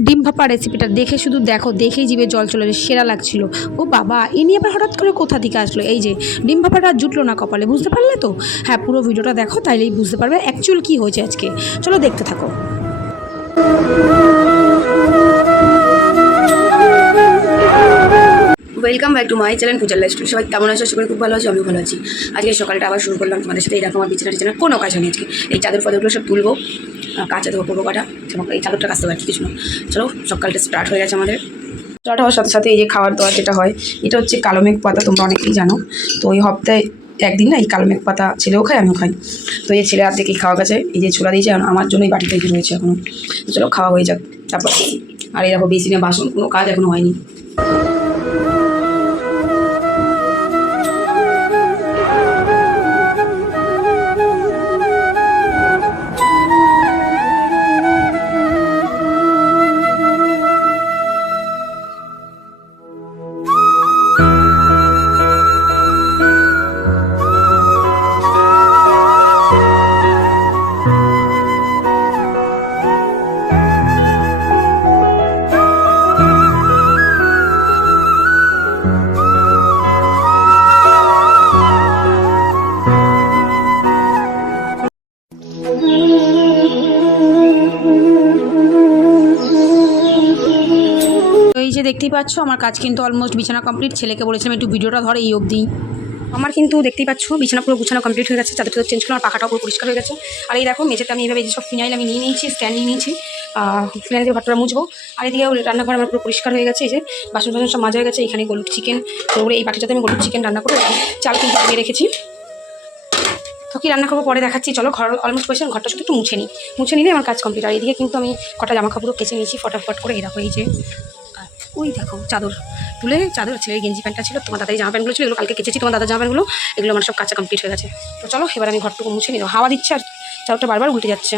ডিম ভাপা রেসিপিটা দেখে শুধু দেখো, দেখেই জিভে জল চলে সেরা লাগছিল। ও বাবা, এ নিয়ে আবার হঠাৎ করে কোথা থেকে আসলো? এই যে ডিম ভাপাটা জুটলো না কপালে, বুঝতে পারলে তো? হ্যাঁ পুরো ভিডিওটা দেখো, তাইলেই বুঝতে পারবে অ্যাকচুয়াল কী হয়েছে আজকে। চলো দেখতে থাকো। Welcome back to my channel পূজার লাইফ সবাই কেমন আছো? করি খুব ভালো আছো আমি ভালো আছি। আজকে সকালটা আবার শুরু করলাম তোমাদের সাথে। এরকম আমার বিছানা টিছানা কোনো কাজ হয়নি আজকে। এই চাদর ফাদরগুলো সব তুলবো কাঁচা দেবো করব কাটা। এই চাদরটা কাচতে পারছি, কিছু না। চলো, সকালটা স্টার্ট হয়ে গেছে আমাদের। স্টার্ট হওয়ার সাথে সাথে এই যে খাবার দাওয়ার যেটা হয়, এটা হচ্ছে কালো মেঘ পাতা, তোমরা অনেকেই জানো। তো ওই হপ্তাহে একদিন না এই কালো মেঘ পাতা ছেলেও খায়, আমিও খাই। তো এই ছেলে আর দেখি খাওয়া গেছে, এই যে ছোলা দিয়েছে আমার জন্য এই বাটিটা এই যে রয়েছে এখনও চলো, খাওয়া হয়ে যাক। তারপর, আর এই দেখো, বেসিনে বাসন, কোনো কাজ এখনও হয়নি। এই যে দেখতেই পাচ্ছ, আমার কাজ কিন্তু অলমোস্ট বিছানা কমপ্লিট ছেলেকে বলেছিলাম, একটু ভিডিওটা ধরে এই অবধি। আমার কিন্তু দেখতেই পাচ্ছ, বিছানা পুরো গুছানো কমপ্লিট হয়ে গেছে চাদর চেঞ্জ করলাম, আর পাখাটাও পুরো পরিষ্কার হয়ে গেছে। আর এই দেখো, মেঝেতে আমি এইভাবে এই যে সব ফিনাইল আমি নিয়ে নিয়েছি স্ট্যান্ড নিয়ে নিয়েছি। ফিনাইল দিয়ে ঘরটা মুছবো। আর এদিকে রান্নাঘর আমার পুরো পরিষ্কার হয়ে গেছে, এই যে বাসন বাসন সব মাজা হয়ে গেছে, এখানে গলুর চিকেন করে এই বাটিটাতে আমি গলুর চিকেন রান্না করে চাল কিন্তু রেখেছি। তো রান্না করব পরে দেখাচ্ছি। চলো ঘর অলমোস্ট পয়সা ঘরটা শুধু একটু মুছে নিই। মুছে নিলে আমার কাজ কমপ্লিট আর এদিকে কিন্তু আমি কটা জামা কাপড়ও কেচে নিয়েছি, ফটাফট করে। দেখো, এই যে ওই দেখো, চাদর তুলে, চাদর ছেলে, গেঞ্জি প্যান্টটা ছিল, তোমার দাদাই জামা প্যান্টগুলো ছিল, এগুলো কালকে কেচেছি, তোমার দাদা জামা প্যান্টগুলো এগুলো আমার সব কাঁচা কমপ্লিট হয়ে গেছে। তো চলো, এবার আমি ঘরটুকু মুছে নিই। হাওয়া দিচ্ছে আর চাদরটা বারবার উল্টে যাচ্ছে।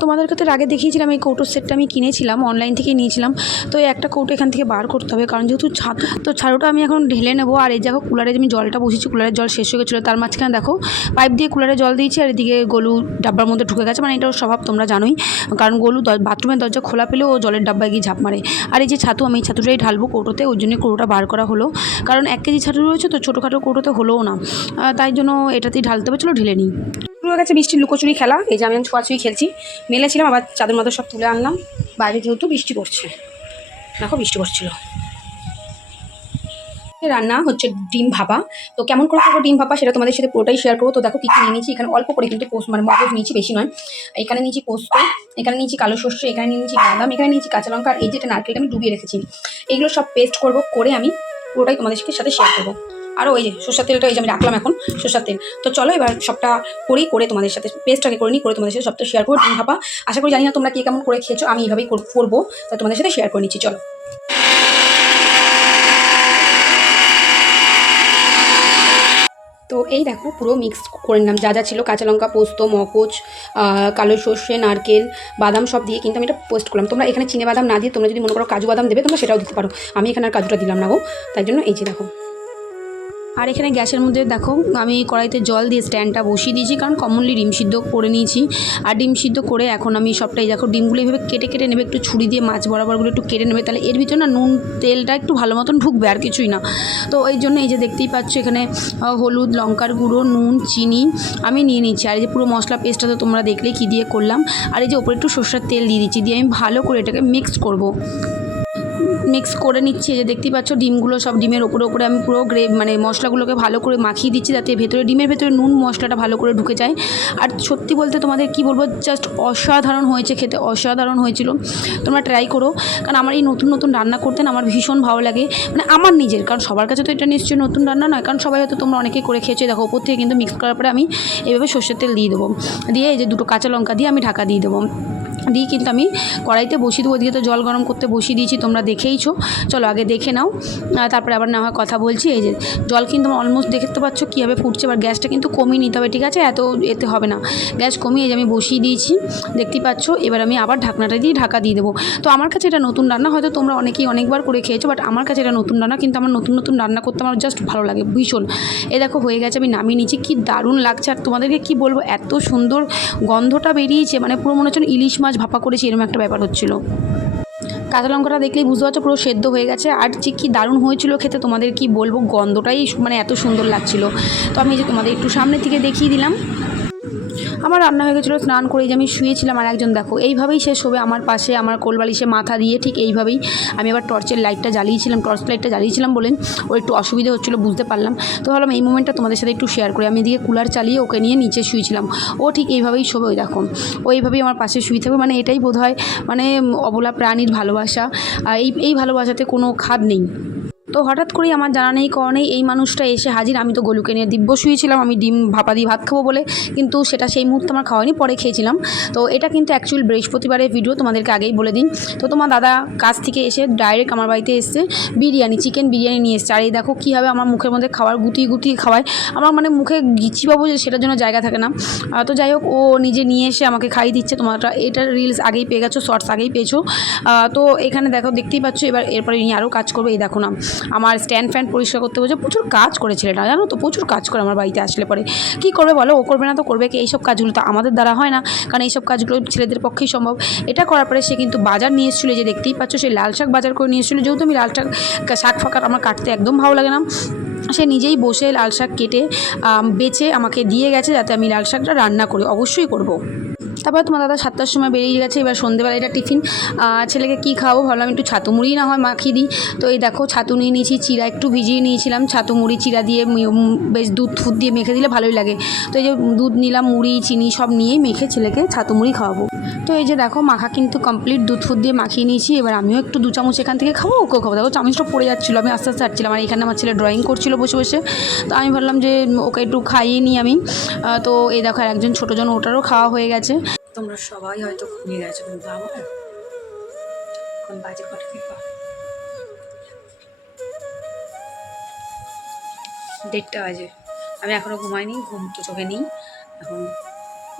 তোমাদের কাছে আগে দেখিয়েছিলাম এই কৌটোর সেটটা আমি কিনেছিলাম অনলাইন থেকে নিয়েছিলাম। তো এই একটা কৌটো এখান থেকে বার করতে হবে, কারণ যেহেতু ছাদ তো ছাড়োটা আমি এখন ঢেলে নেব, আর এই দেখো কুলারে আমি জলটা বসেছি কুলারের জল শেষ হয়ে গেছিল, তার মাঝখানে দেখো পাইপ দিয়ে কুলারে জল দিয়েছি, আর এদিকে গলু ডাব্বার মধ্যে ঢুকে গেছে মানে এটাও স্বভাব তোমরা জানোই। কারণ গলু বাথরুমের দরজা খোলা পেলেও ও জলের ডাব্বায় গিয়ে ঝাঁপ মারে। আর এই যে ছাতু, আমি ছাতুটাই ঢালবো কৌটোতে ওই জন্য কৌটোটা বার করা হলো। কারণ এক কেজি ছাতু রয়েছে, তো ছোটোখাটো কৌটোতে হলোও না। তাই জন্য এটাতেই ঢালতে হবে, চলো ঢেলে নিই। হয়ে গেছে বৃষ্টির লুকোচুরি খেলা? এই যে আমি ছোঁয়াছুঁই খেলছি। মেলেছিলাম, আবার চাদর মাদর সব তুলে আনলাম। বাইরে যেহেতু বৃষ্টি পড়ছে। দেখো, বৃষ্টি পড়ছিল। রান্না হচ্ছে ডিম ভাপা। তো কেমন করে করব ডিম ভাপা সেটা তোমাদের সাথে পুরোটাই শেয়ার করব। তো দেখো, কী কী নিয়ে নিয়েছি? এখানে অল্প করে কিন্তু পোস্ট মানে মগজ নিয়েছি, বেশি নয়। এখানে নিয়েছি পোস্ত, এখানে নিয়েছি কালো শস্য এখানে নিয়েছি বাদাম, এখানে নিয়েছি কাঁচা লঙ্কা, আর এই যেটা নারকেলটা আমি ডুবিয়ে রেখেছি। এগুলো সব পেস্ট করব, করে আমি পুরোটাই তোমাদের সাথে শেয়ার করব। আরও ওই যে সর্ষার তেলটা এই যে আমি রাখলাম এখন, সর্ষার তেল। তো চলো এবার সবটা করি, করে তোমাদের সাথে পেস্টটাকে করে নিই, করে তোমাদের সাথে সবটা শেয়ার করব, ডিম ভাপা। আশা করি জানি না তোমরা কে কেমন করে খেয়েছো, আমি এইভাবেই কর- করব, তো তোমাদের সাথে শেয়ার করে নিচ্ছি, চলো। তো এই দেখো পুরো মিক্স করে নিলাম, যা যা ছিল, কাঁচা লঙ্কা, পোস্ত মকচ কালো সর্ষে, নারকেল, বাদাম সব দিয়ে কিন্তু আমি এটা পোস্ট করলাম। তোমরা এখানে চিনে বাদাম না দিয়ে তোমরা যদি মনে করো কাজু বাদাম দেবে, তোমরা সেটাও দিতে পারো। আমি এখানে আর কাজুটা দিলাম না গো, তাই জন্য এই যে দেখো। আর এখানে গ্যাসের মধ্যে দেখো, আমি কড়াইতে জল দিয়ে স্ট্যান্ডটা বসিয়ে দিয়েছি, কারণ কমনলি ডিম সিদ্ধ করে নিয়েছি। আর ডিম সিদ্ধ করে এখন আমি সবটাই দেখো, ডিমগুলো এইভাবে কেটে কেটে নেবে, একটু ছুরি দিয়ে মাছ বরাবরগুলো একটু কেটে নেবে, তাহলে এর ভিতরে না নুন তেলটা একটু ভালো মতন ঢুকবে আর কিছুই না। তো ওই জন্য এই যে দেখতেই পাচ্ছ এখানে হলুদ, লঙ্কার গুঁড়ো, নুন, চিনি আমি নিয়ে নিচ্ছি। আর এই যে পুরো মশলা পেস্টটা তো তোমরা দেখলে কী দিয়ে করলাম। আর এই যে ওপরে একটু সর্ষের তেল দিয়ে দিচ্ছি, দিয়ে আমি ভালো করে এটাকে মিক্স করব। মিক্স করে নিচ্ছি যে দেখতেই পাচ্ছ, ডিমগুলো সব ডিমের ওপরে ওপরে আমি পুরো গ্রে মানে মশলাগুলোকে ভালো করে মাখিয়ে দিচ্ছি যাতে ভেতরে, ডিমের ভেতরে নুন মশলাটা ভালো করে ঢুকে যায়। আর সত্যি বলতে তোমাদের কি বলব জাস্ট অসাধারণ হয়েছে খেতে, অসাধারণ হয়েছিল। তোমরা ট্রাই করো, কারণ আমার এই নতুন নতুন রান্না করতে না আমার ভীষণ ভালো লাগে। মানে আমার নিজের, কারণ সবার কাছে তো এটা নিশ্চয়ই নতুন রান্না নয়, কারণ সবাই হয়তো তোমরা অনেকেই করে খেয়েছো দেখো ওপর থেকে কিন্তু মিক্স করার পরে আমি এভাবে সর্ষের তেল দিয়ে দেবো। দিয়ে এই যে দুটো কাঁচা লঙ্কা দিয়ে আমি ঢাকা দিয়ে দেবো। দিয়ে কিন্তু আমি কড়াইতে বসিয়ে দেবো। ওদিকে তো জল গরম করতে বসিয়ে দিয়েছি, তোমরা দেখেইছো। চলো আগে দেখে নাও তারপরে আবার না হয় কথা বলছি। এই যে জল কিন্তু অলমোস্ট দেখতে পাচ্ছ কীভাবে ফুটছে এবার গ্যাসটা কিন্তু কমিয়ে নিতে হবে, ঠিক আছে? এত এতে হবে না। গ্যাস কমিয়ে যে আমি বসিয়ে দিয়েছি দেখতেই পাচ্ছ? এবার আমি আবার ঢাকনাটা দিয়ে ঢাকা দিয়ে দেবো। তো আমার কাছে এটা নতুন রান্না, হয়তো তোমরা অনেকেই অনেকবার করে খেয়েছো বাট আমার কাছে এটা নতুন রান্না, কিন্তু আমার নতুন নতুন রান্না করতে আমার জাস্ট ভালো লাগে, ভীষণ। এ দেখো, হয়ে গেছে, আমি নামিয়ে নিচ্ছি কী দারুণ লাগছে। আর তোমাদেরকে কি বলব, এত সুন্দর গন্ধটা বেরিয়েছে মানে পুরো মনে হচ্ছে ইলিশ মাছ মাছ ভাপা করেছি এরকম একটা ব্যাপার হচ্ছিল। কাঁচা লঙ্কাটা দেখলেই বুঝতে পারছ পুরো সেদ্ধ হয়ে গেছে। আর যে কী দারুণ হয়েছিল খেতে তোমাদের কি বলব, গন্ধটাই মানে এত সুন্দর লাগছিল। তো আমি যে তোমাদের একটু সামনে থেকে দেখিয়ে দিলাম। আমার রান্না হয়ে গেছিল, স্নান করে যে আমি শুয়েছিলাম আর একজন দেখো, এইভাবেই শেষ হবে আমার পাশে, আমার কোলবালিশে মাথা দিয়ে ঠিক এইভাবেই আমি আবার টর্চের লাইটটা জ্বালিয়েছিলাম, টর্চ লাইটটা জ্বালিয়েছিলাম বলে ওর একটু অসুবিধা হচ্ছিল বুঝতে পারলাম। তো ভাবলাম এই মোমেন্টটা তোমাদের সাথে একটু শেয়ার করি। আমি এদিকে কুলার চালিয়ে ওকে নিয়ে নিচে শুয়েছিলাম। ও ঠিক এইভাবেই শোবে ওই দেখো। ও এইভাবেই আমার পাশে শুয়ে থাকবে। মানে এটাই বোধ হয় মানে অবলা প্রাণীর ভালোবাসা। এই এই ভালোবাসাতে কোনো খাদ নেই। তো হঠাৎ করেই আমার জানা নেই, করা নেই, এই মানুষটা এসে হাজির। আমি তো গলুকে নিয়ে দিব্য শুয়েছিলাম, আমি ডিম ভাপা দিয়ে ভাত খাব বলে, কিন্তু সেটা সেই মুহূর্তে আমার খাওয়ানি পরে খেয়েছিলাম। তো এটা কিন্তু অ্যাকচুয়াল বৃহস্পতিবারের ভিডিও তোমাদেরকে আগেই বলে দিন। তো তোমার দাদা কাছ থেকে এসে ডাইরেক্ট আমার বাড়িতে এসে বিরিয়ানি চিকেন বিরিয়ানি নিয়ে এসছে। আর এই দেখো কীভাবে আমার মুখের মধ্যে খাবার গুটিয়ে গুটিয়ে খাওয়ায়। আমার মানে মুখে গিচি পাবো যে, সেটার জন্য জায়গা থাকে না। তো যাই হোক, ও নিজে নিয়ে এসে আমাকে খাইয়ে দিচ্ছে। তোমরা এটা রিলস আগেই পেয়ে গেছো শর্টস আগেই পেয়েছ। তো এখানে দেখো, দেখতেই পাচ্ছ, এবার এরপরে নিয়ে আরও কাজ করবে, এই দেখো না। আমার স্ট্যান্ড ফ্যান পরিষ্কার করতে বলছে, প্রচুর কাজ করে ছেলেটা, জানো তো? প্রচুর কাজ করে আমার বাড়িতে আসলে পরে। কী করবে বলো? ও করবে না তো করবে কি? এইসব কাজগুলো তো আমাদের দ্বারা হয় না। কারণ এইসব কাজগুলো ছেলেদের পক্ষেই সম্ভব। এটা করার পরে সে কিন্তু বাজার নিয়ে এসেছিল যে দেখতেই পাচ্ছ, সে লাল শাক বাজার করে নিয়ে এসেছিল। যেহেতু আমি লাল শাক শাক ফাঁকা আমার কাটতে একদম ভালো লাগে না, সে নিজেই বসে লাল শাক কেটে বেচে আমাকে দিয়ে গেছে যাতে আমি লাল শাকটা রান্না করি। অবশ্যই করব। তারপরে তোমার দাদা সাতটার সময় বেরিয়ে গেছে, এবার সন্ধেবেলা এটা টিফিন। ছেলেকে কী খাব ভাবলাম একটু ছাতু মুড়ি না হয় মাখিয়ে দিই। তো এই দেখো, ছাতু নিয়ে নিয়েছি, চিরা একটু ভিজিয়ে নিয়েছিলাম। ছাতু মুড়ি, চিরা দিয়ে বেশ দুধ ফুদ দিয়ে মেখে দিলে ভালোই লাগে। তো এই যে দুধ নিলাম, মুড়ি, চিনি সব নিয়েই মেখে ছেলেকে ছাতু মুড়ি খাওয়াবো। তো এই যে দেখো, মাখা কিন্তু কমপ্লিট দুধ ফুদ দিয়ে মাখিয়ে নিয়েছি। এবার আমিও একটু দু চামচ এখান থেকে খাব, ওকেও খাব। দেখো, চামচটা পড়ে যাচ্ছিল, আমি আস্তে আস্তে হাঁটছিলাম। আর এখানে আমার ছেলে ড্রয়িং করছিল বসে বসে। তো আমি ভাবলাম যে ওকে একটু খাইয়ে নিই আমি। তো এই দেখো একজন ছোটো জন, ওটারও খাওয়া হয়ে গেছে। তোমরা সবাই হয়তো ঘুমিয়ে গেছো, কিন্তু আমার বাজে দেড়টা বাজে। আমি এখনও ঘুমাইনি, ঘুম তো চোখে নেই। এখন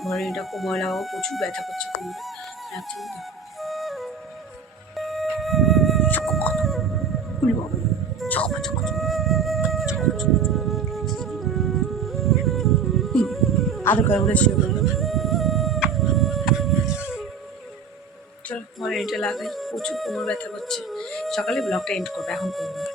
ঘড়িটা কোমর লাগাবো প্রচুর ব্যথা করছে কোমরে দেখো আদর করে বলে শুয়ে পড়ল। চলো ঘরে এটা লাগাই। প্রচুর কোমর ব্যথা করছে। সকালে ব্লগটা এন্ড করব, এখন করব না।